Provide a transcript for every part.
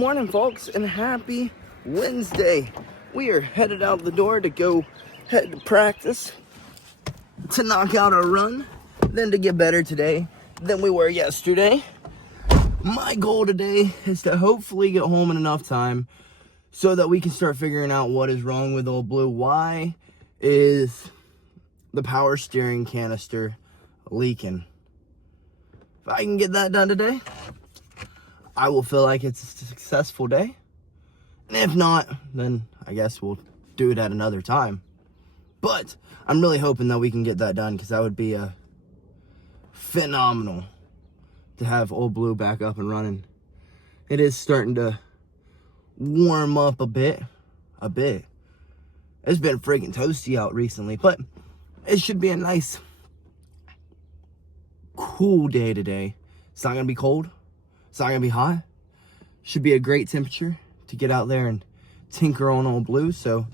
morning, folks, and happy Wednesday. We are headed out the door to go head to practice, to knock out a run, then to get better today than we were yesterday. My goal today is to hopefully get home in enough time so that we can start figuring out what is wrong with Old Blue. Why is the power steering canister leaking? If I can get that done today, I will feel like it's a successful day. And if not, then I guess we'll do it at another time. But I'm really hoping that we can get that done, because that would be phenomenal to have Old Blue back up and running. It is starting to warm up a bit. It's been freaking toasty out recently, but it should be a nice, cool day today. It's not going to be cold. It's not going to be hot. Should be a great temperature to get out there and tinker on Old Blue. So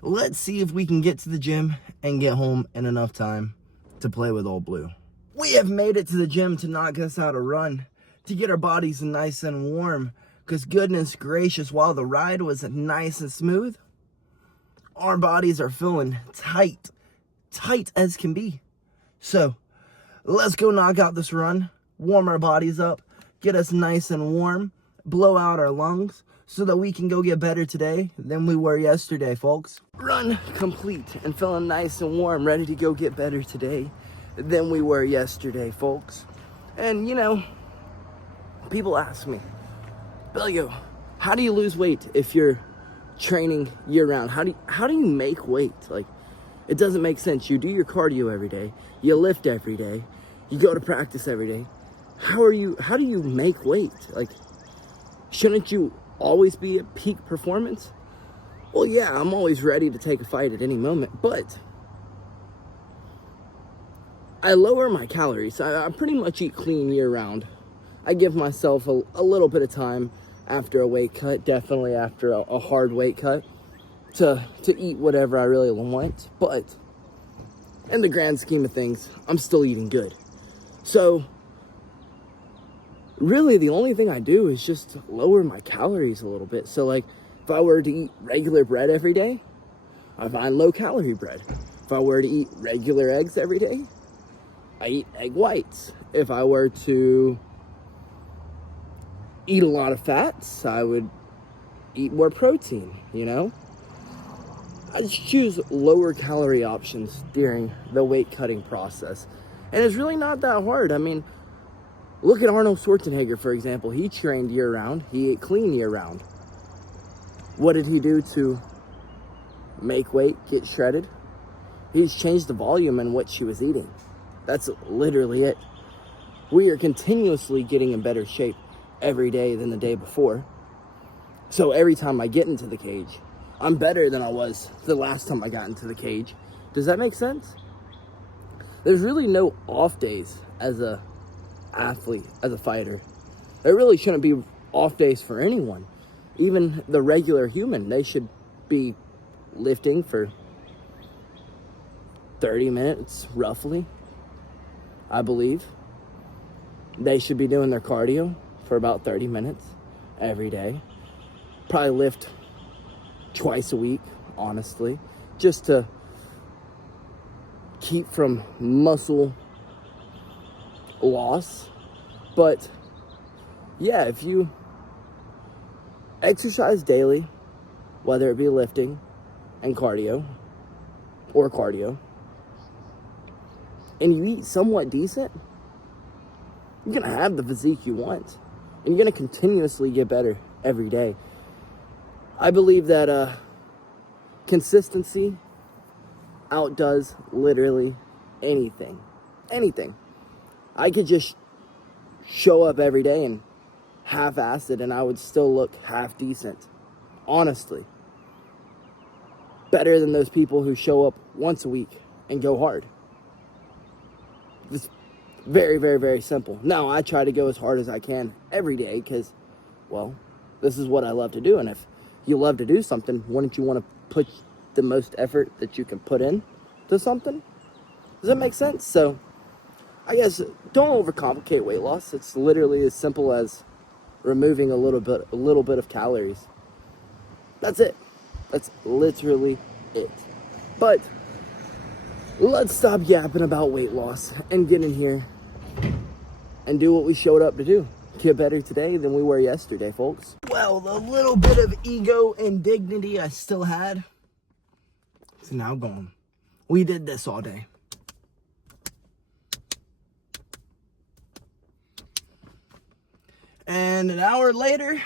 let's see if we can get to the gym and get home in enough time to play with Old Blue. We have made it to the gym to knock us out a run, to get our bodies nice and warm, because goodness gracious, while the ride was nice and smooth, our bodies are feeling tight as can be. So let's go knock out this run, warm our bodies up, get us nice and warm, blow out our lungs, so that we can go get better today than we were yesterday, folks. Run complete and feeling nice and warm, ready to go get better today than we were yesterday, folks. And you know, people ask me, BillyGoat, how do you lose weight if you're training year round? How do you make weight? Like, it doesn't make sense. You do your cardio every day, you lift every day, you go to practice every day. How do you make weight? Like, shouldn't you always be at peak performance? Well, yeah, I'm always ready to take a fight at any moment, but I lower my calories. I pretty much eat clean year round. I give myself a little bit of time after a weight cut, definitely after a hard weight cut, to eat whatever I really want. But in the grand scheme of things, I'm still eating good. So really, the only thing I do is just lower my calories a little bit. So like, if I were to eat regular bread every day, I find low calorie bread. If I were to eat regular eggs every day, I eat egg whites. If I were to eat a lot of fats, I would eat more protein, you know? I just choose lower calorie options during the weight cutting process. And it's really not that hard. I mean, look at Arnold Schwarzenegger, for example. He trained year round. He ate clean year round. What did he do to make weight, get shredded? He's changed the volume in which he was eating. That's literally it. We are continuously getting in better shape every day than the day before. So every time I get into the cage, I'm better than I was the last time I got into the cage. Does that make sense? There's really no off days as a athlete, as a fighter. There really shouldn't be off days for anyone. Even the regular human, they should be lifting for 30 minutes, roughly, I believe. They should be doing their cardio for about 30 minutes every day. Probably lift twice a week, honestly, just to keep from muscle loss. But yeah, if you exercise daily, whether it be lifting and cardio, and you eat somewhat decent, you're gonna have the physique you want, and you're gonna continuously get better every day. I believe that consistency outdoes literally anything. I could just show up every day and half-ass it, and I would still look half decent. Honestly. Better than those people who show up once a week and go hard. It's very, very, very simple. Now, I try to go as hard as I can every day because, well, this is what I love to do. And if you love to do something, wouldn't you want to put the most effort that you can put in to something? Does that make sense? So I guess don't overcomplicate weight loss. It's literally as simple as removing a little bit of calories. That's it. That's literally it. But let's stop yapping about weight loss and get in here and do what we showed up to do. Get better today than we were yesterday, folks. Well, the little bit of ego and dignity I still had is now gone. We did this all day. And an hour later,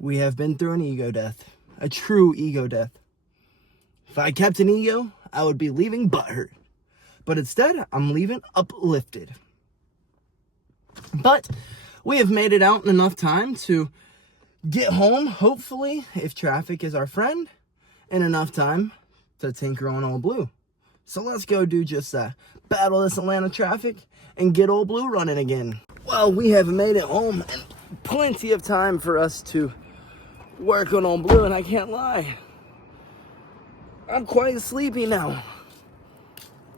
we have been through an ego death. A true ego death. If I kept an ego, I would be leaving butthurt. But instead, I'm leaving uplifted. But we have made it out in enough time to get home, hopefully, if traffic is our friend, in enough time to tinker on Old Blue. So let's go do just that. Battle this Atlanta traffic and get Old Blue running again. Well, we have made it home and plenty of time for us to work on Old Blue, and I can't lie, I'm quite sleepy now.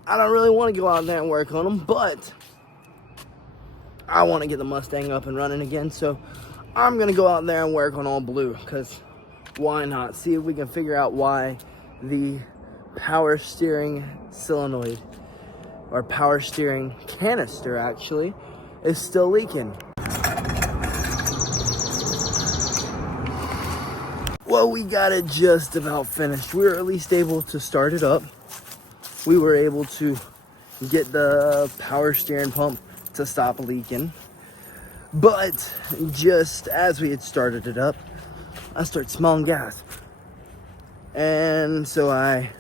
I don't really want to go out there and work on them, but I want to get the Mustang up and running again, so I'm going to go out there and work on Old Blue, because why not? See if we can figure out why the power steering solenoid, or power steering canister actually, is still leaking. Well, we got it just about finished. We were at least able to start it up. We were able to get the power steering pump to stop leaking. But just as we had started it up, I start smelling gas. And so I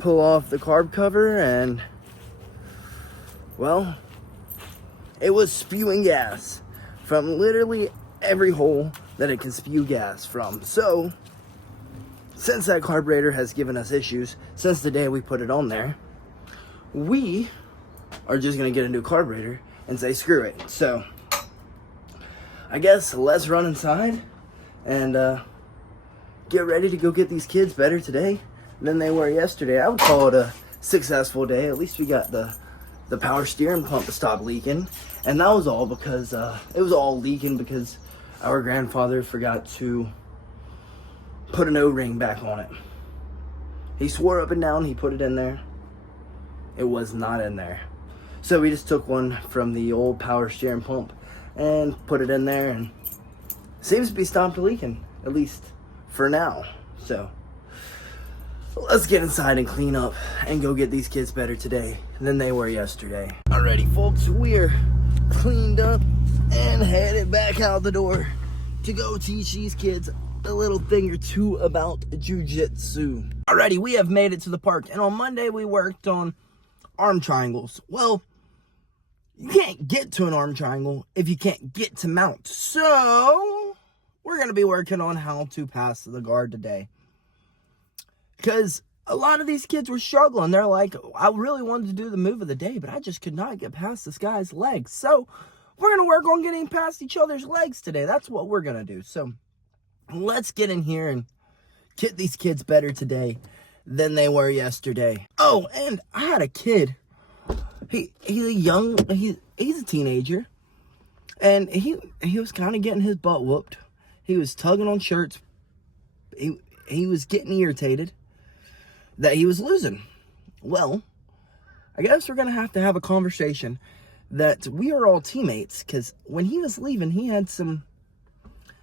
pull off the carb cover and, well, it was spewing gas from literally every hole that it can spew gas from. So, since that carburetor has given us issues since the day we put it on there, we are just gonna get a new carburetor and say screw it. So, I guess let's run inside and get ready to go get these kids better today than they were yesterday. I would call it a successful day. At least we got the power steering pump to stop leaking, and that was all because it was all leaking because our grandfather forgot to put an O-ring back on it. He swore up and down he put it in there. It was not in there. So we just took one from the old power steering pump and put it in there, and it seems to be stopped leaking, at least for now. So let's get inside and clean up and go get these kids better today than they were yesterday. Alrighty, folks, we're cleaned up and headed back out the door to go teach these kids a little thing or two about jiujitsu. Alrighty, we have made it to the park, and on Monday we worked on arm triangles. Well, you can't get to an arm triangle if you can't get to mount. So we're going to be working on how to pass the guard today. Because a lot of these kids were struggling. They're like, I really wanted to do the move of the day, but I just could not get past this guy's legs. So we're going to work on getting past each other's legs today. That's what we're going to do. So let's get in here and get these kids better today than they were yesterday. Oh, and I had a kid. He's a teenager. And he was kind of getting his butt whooped. He was tugging on shirts. He was getting irritated that he was losing. Well, I guess we're going to have a conversation that we are all teammates, because when he was leaving, he had some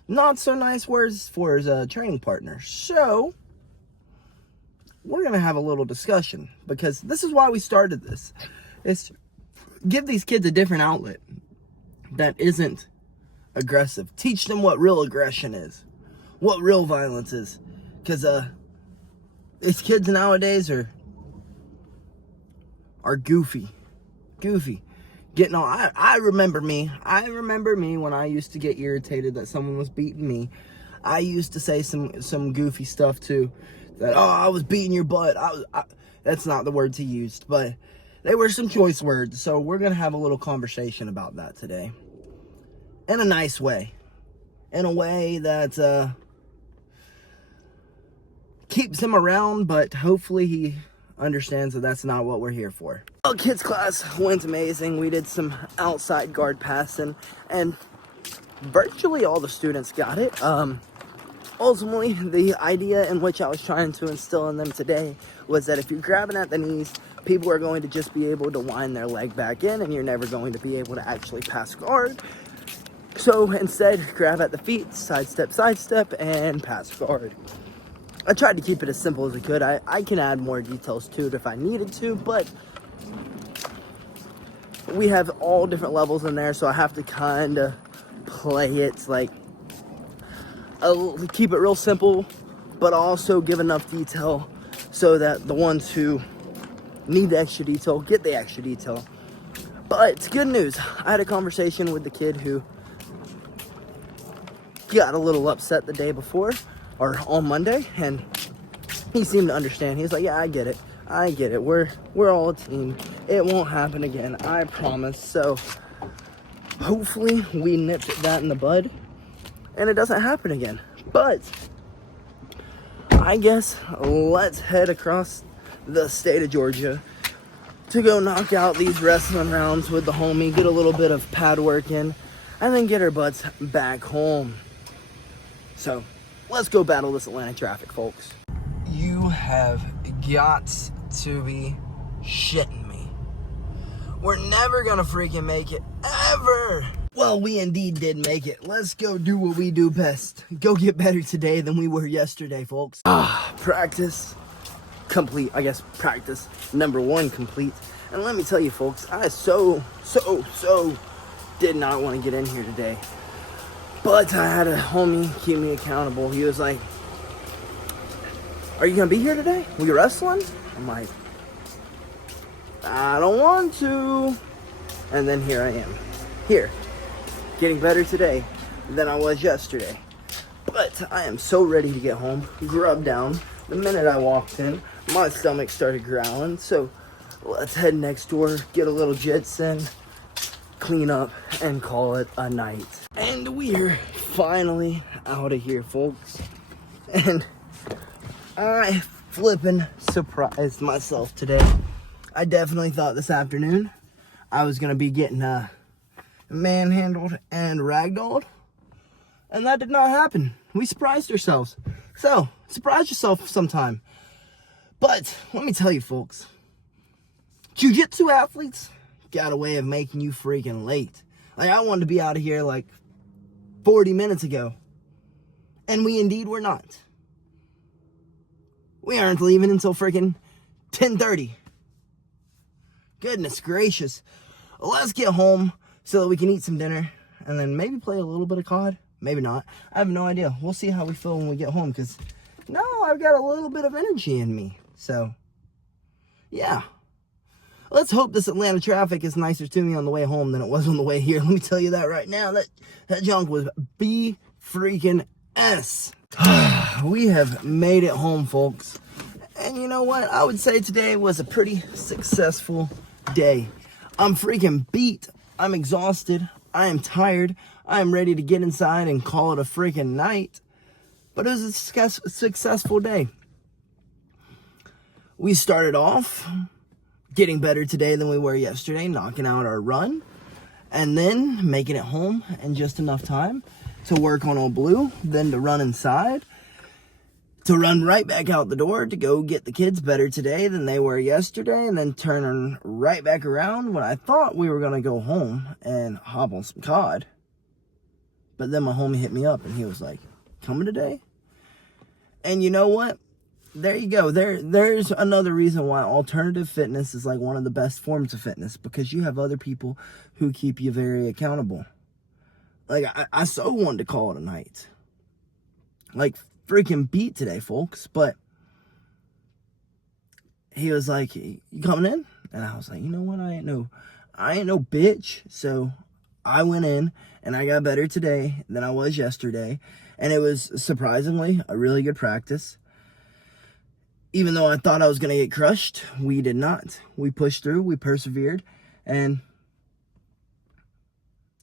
not so nice words for his training partner. So we're going to have a little discussion, because this is why we started this. It's give these kids a different outlet that isn't aggressive. Teach them what real aggression is, what real violence is. Because these kids nowadays are goofy. Getting on. I remember me when I used to get irritated that someone was beating me. I used to say some goofy stuff too. That, oh, I was beating your butt. That's not the words he used, but they were some choice words. So we're going to have a little conversation about that today. In a nice way. In a way that keeps him around, but hopefully he understands that that's not what we're here for. Well, kids class went amazing. We did some outside guard passing, and virtually all the students got it. Ultimately, the idea in which I was trying to instill in them today was that if you're grabbing at the knees, people are going to just be able to wind their leg back in, and you're never going to be able to actually pass guard. So instead, grab at the feet, sidestep, and pass guard. I tried to keep it as simple as I could. I can add more details to it if I needed to, but we have all different levels in there, so I have to kind of play it like, keep it real simple, but also give enough detail so that the ones who need the extra detail get the extra detail. But it's good news. I had a conversation with the kid who got a little upset the day before, or on Monday, and he seemed to understand. He's like, yeah, I get it. We're all a team. It won't happen again, I promise. So hopefully we nipped that in the bud and it doesn't happen again. But I guess let's head across the state of Georgia to go knock out these wrestling rounds with the homie, get a little bit of pad work in, and then get our butts back home. So let's go battle this Atlanta traffic, folks. You have got to be shitting me. We're never gonna freaking make it, ever. Well, we indeed did make it. Let's go do what we do best. Go get better today than we were yesterday, folks. Practice complete. I guess practice number 1 complete. And let me tell you, folks, I so did not want to get in here today. But I had a homie keep me accountable. He was like, are you gonna be here today? Were you wrestling? I'm like, I don't want to. And then here I am. Here. Getting better today than I was yesterday. But I am so ready to get home. Grub down. The minute I walked in, my stomach started growling. So let's head next door, get a little jits in, clean up, and call it a night. And we're finally out of here, folks. And I flippin' surprised myself today. I definitely thought this afternoon I was gonna be getting manhandled and ragdolled, and that did not happen. We surprised ourselves. So surprise yourself sometime. But let me tell you, folks, jiu-jitsu athletes got a way of making you freaking late. Like, I wanted to be out of here like 40 minutes ago, and we indeed were not. We aren't leaving until freaking 10:30. Goodness gracious. Let's get home so that we can eat some dinner and then maybe play a little bit of COD. Maybe not. I have no idea. We'll see how we feel when we get home, because now I've got a little bit of energy in me. So, yeah. Let's hope this Atlanta traffic is nicer to me on the way home than it was on the way here. Let me tell you that right now. That junk was B-freaking-S. We have made it home, folks. And you know what? I would say today was a pretty successful day. I'm freaking beat. I'm exhausted. I am tired. I am ready to get inside and call it a freaking night. But it was a successful day. We started off getting better today than we were yesterday, knocking out our run, and then making it home in just enough time to work on Old Blue, then to run inside, to run right back out the door to go get the kids better today than they were yesterday, and then turn right back around when I thought we were going to go home and hop on some COD. But then my homie hit me up and he was like, coming today? And you know what? There you go. There's another reason why alternative fitness is like one of the best forms of fitness, because you have other people who keep you very accountable. Like, I so wanted to call it a night. Like, freaking beat today, folks. But he was like, you coming in? And I was like, you know what? I ain't no bitch. So I went in and I got better today than I was yesterday. And it was surprisingly a really good practice. Even though I thought I was going to get crushed, we did not. We pushed through, we persevered, and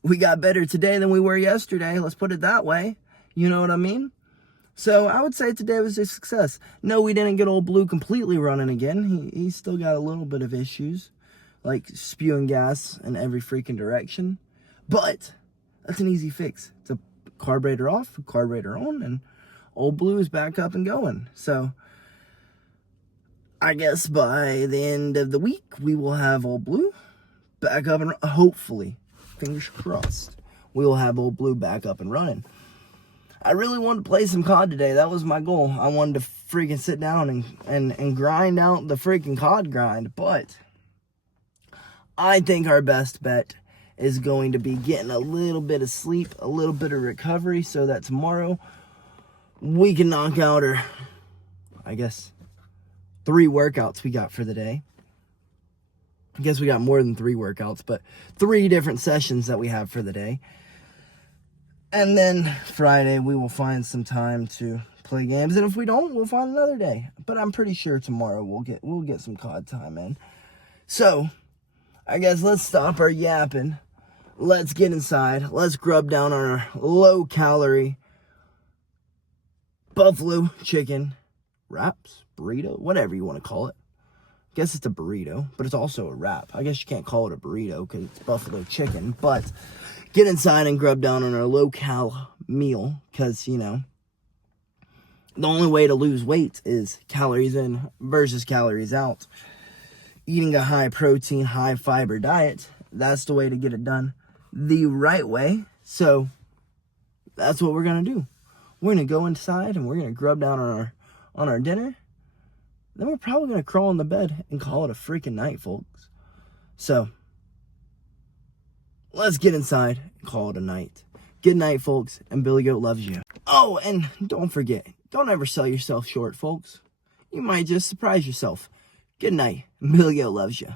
we got better today than we were yesterday. Let's put it that way. You know what I mean? So I would say today was a success. No, we didn't get old Blue completely running again. He's still got a little bit of issues, like spewing gas in every freaking direction. But that's an easy fix. It's a carburetor off, carburetor on, and old Blue is back up and going. So I guess by the end of the week, we will have old Blue back up and hopefully, fingers crossed, we will have old Blue back up and running. I really wanted to play some COD today. That was my goal. I wanted to freaking sit down and grind out the freaking COD grind. But I think our best bet is going to be getting a little bit of sleep, a little bit of recovery, so that tomorrow we can knock out our, I guess, 3 workouts we got for the day. I guess we got more than 3 workouts, but 3 different sessions that we have for the day. And then Friday, we will find some time to play games. And if we don't, we'll find another day. But I'm pretty sure tomorrow we'll get some COD time in. So, I guess let's stop our yapping. Let's get inside. Let's grub down on our low-calorie buffalo chicken wraps, burrito, whatever you want to call it. I guess it's a burrito, but it's also a wrap. I guess you can't call it a burrito because it's buffalo chicken, but get inside and grub down on our low-cal meal because, you know, the only way to lose weight is calories in versus calories out. Eating a high-protein, high-fiber diet, that's the way to get it done the right way. So that's what we're going to do. We're going to go inside and we're going to grub down on our dinner. Then we're probably going to crawl in the bed and call it a freaking night, folks. So let's get inside and call it a night. Good night, folks, and BillyGoat loves you. Oh, and don't forget, don't ever sell yourself short, folks. You might just surprise yourself. Good night, and BillyGoat loves you.